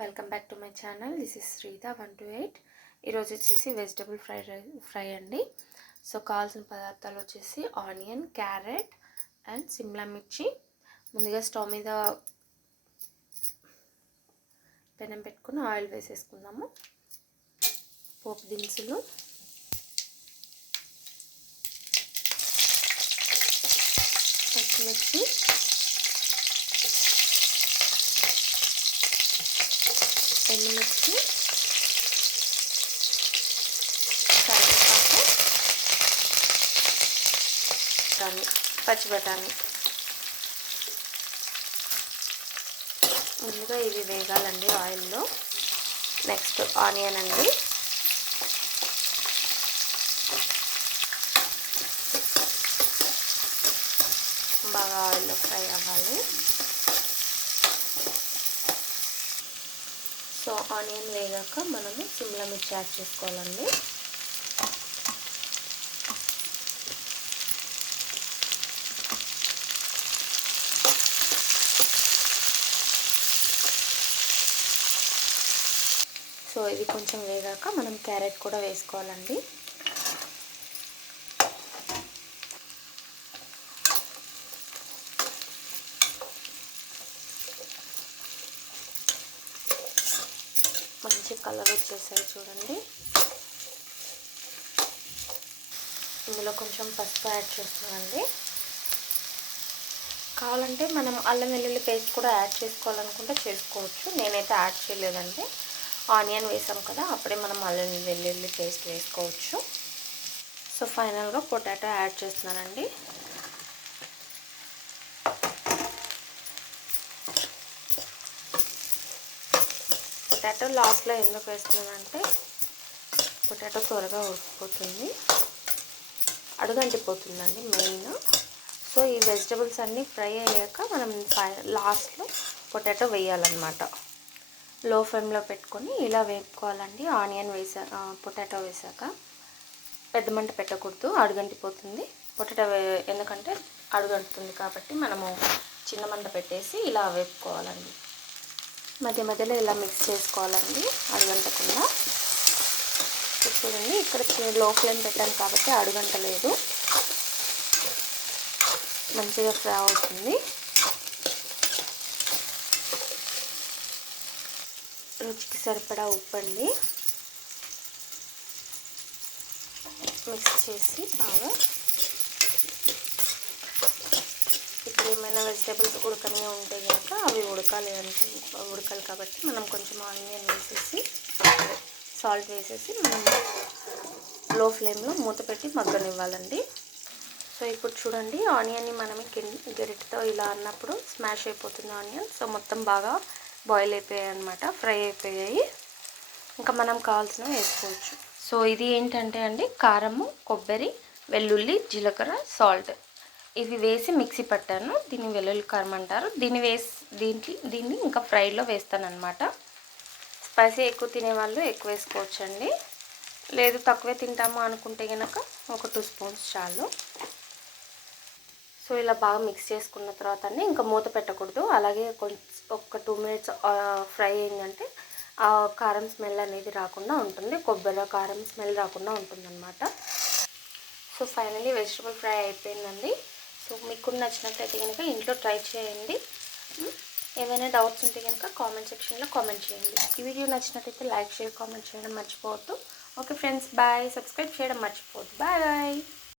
Welcome back to my channel. This is Shritha 128. ఈరోజు వచ్చేసి vegetable fry అండి. సో కావాల్సిన పదార్థాలు వచ్చేసి ఆనియన్, క్యారెట్ అండ్ సిమ్లా మిర్చి. ముందుగా స్టవ్ మీద పెనం పెట్టుకుని ఆయిల్ వేసేసుకుందాము. పోపు దినుసులు, పచ్చిమిర్చి, ఎండుమిర్చి, కరివేపాకు, పచ్చి బఠానీ. ముందుగా ఇవి వేగాలండి ఆయిల్లో. నెక్స్ట్ ఆనియన్ అండి. బాగా ఆయిల్లో ఫ్రై అవ్వాలి. సో ఆనియన్ వేగాక మనము సిమ్లా మిర్చి యాడ్ చేసుకోవాలండి. సో ఇది కొంచెం వేగాక మనం క్యారెట్ కూడా వేసుకోవాలండి. మంచి కలర్ వచ్చేసాయి చూడండి. ఇందులో కొంచెం పసుపు యాడ్ చేస్తున్నానండి. కావాలంటే మనం అల్లం వెల్లుల్లి పేస్ట్ కూడా యాడ్ చేసుకోవాలనుకుంటే చేసుకోవచ్చు. నేనైతే యాడ్ చేయలేదండి. ఆనియన్ వేసాం కదా, అప్పుడే మనం అల్లం వెల్లుల్లి పేస్ట్ వేసుకోవచ్చు. సో ఫైనల్గా పొటాటో యాడ్ చేస్తున్నానండి. పొటాటో లాస్ట్లో ఎందుకు వేస్తున్నానంటే పొటాటో త్వరగా ఉడికిపోతుంది, అడుగంటిపోతుందండి మెయిన్. సో ఈ వెజిటబుల్స్ అన్నీ ఫ్రై అయ్యాక మనం లాస్ట్లో పొటాటో వేయాలన్నమాట. లో ఫ్లేమ్లో పెట్టుకొని ఇలా వేపుకోవాలండి. ఆనియన్ పొటాటో వేసాక పెద్ద మంట పెట్టకూడదు, అడుగంటిపోతుంది. పొటాటో ఎందుకంటే అడుగంటుతుంది కాబట్టి మనము చిన్న మంట పెట్టేసి ఇలా వేపుకోవాలండి. మధ్య మధ్యలో ఇలా మిక్స్ చేసుకోవాలండి అడుగంటకుండా. చూడండి, ఇక్కడ లో ఫ్లేమ్ పెట్టాను కాబట్టి అడుగంటలేదు, మంచిగా ఫ్రై అవుతుంది. రుచికి సరిపడా ఉప్పు అండి. మిక్స్ చేసి బాగా ఇప్పుడు ఏమైనా వెజిటేబుల్స్ ఉడకనే ఉంటే కనుక అవి ఉడకాలి కాబట్టి మనం కొంచెం ఆనియన్ వేసేసి సాల్ట్ వేసేసి మనం లో ఫ్లేమ్లో మూత పెట్టి మగ్గనివ్వాలండి. సో ఇప్పుడు చూడండి, ఆనియన్ని మనం గరిటెతో ఇలా అన్నప్పుడు స్మాష్ అయిపోతుంది ఆనియన్. సో మొత్తం బాగా బాయిల్ అయిపోయాయి అన్నమాట, ఫ్రై అయిపోయాయి. ఇంకా మనం కావాల్సినవి వేసుకోవచ్చు. సో ఇది ఏంటంటే అండి, కారము, కొబ్బరి, వెల్లుల్లి, జీలకర్ర, సాల్ట్ ఇవి వేసి మిక్సీ పట్టాను. దీన్ని వెల్లుల్లి కారం అంటారు. దీన్ని ఇంకా ఫ్రైలో వేస్తానన్నమాట. స్పైసీ ఎక్కువ తినేవాళ్ళు ఎక్కువ వేసుకోవచ్చండి, లేదు తక్కువే తింటాము అనుకుంటే కనుక ఒక 2 స్పూన్స్ చాలు. సో ఇలా బాగా మిక్స్ చేసుకున్న తర్వాత ఇంకా మూత పెట్టకూడదు. అలాగే ఒక 2 మినిట్స్ ఫ్రై అయిందంటే ఆ కారం స్మెల్ అనేది రాకుండా ఉంటుంది, కొబ్బరి కారం స్మెల్ రాకుండా ఉంటుందన్నమాట. సో ఫైనల్లీ వెజిటబుల్ ఫ్రై అయిపోయిందండి. సో మీకు నచ్చినట్లయితే కనుక ఇంట్లో ట్రై చేయండి. ఏమైనా డౌట్స్ ఉంటే కనుక కామెంట్ సెక్షన్లో కామెంట్ చేయండి. ఈ వీడియో నచ్చినట్లయితే లైక్, షేర్, కామెంట్ చేయడం మర్చిపోవద్దు. Okay friends, bye. సబ్స్క్రైబ్ చేయడం మర్చిపోవద్దు. Bye bye.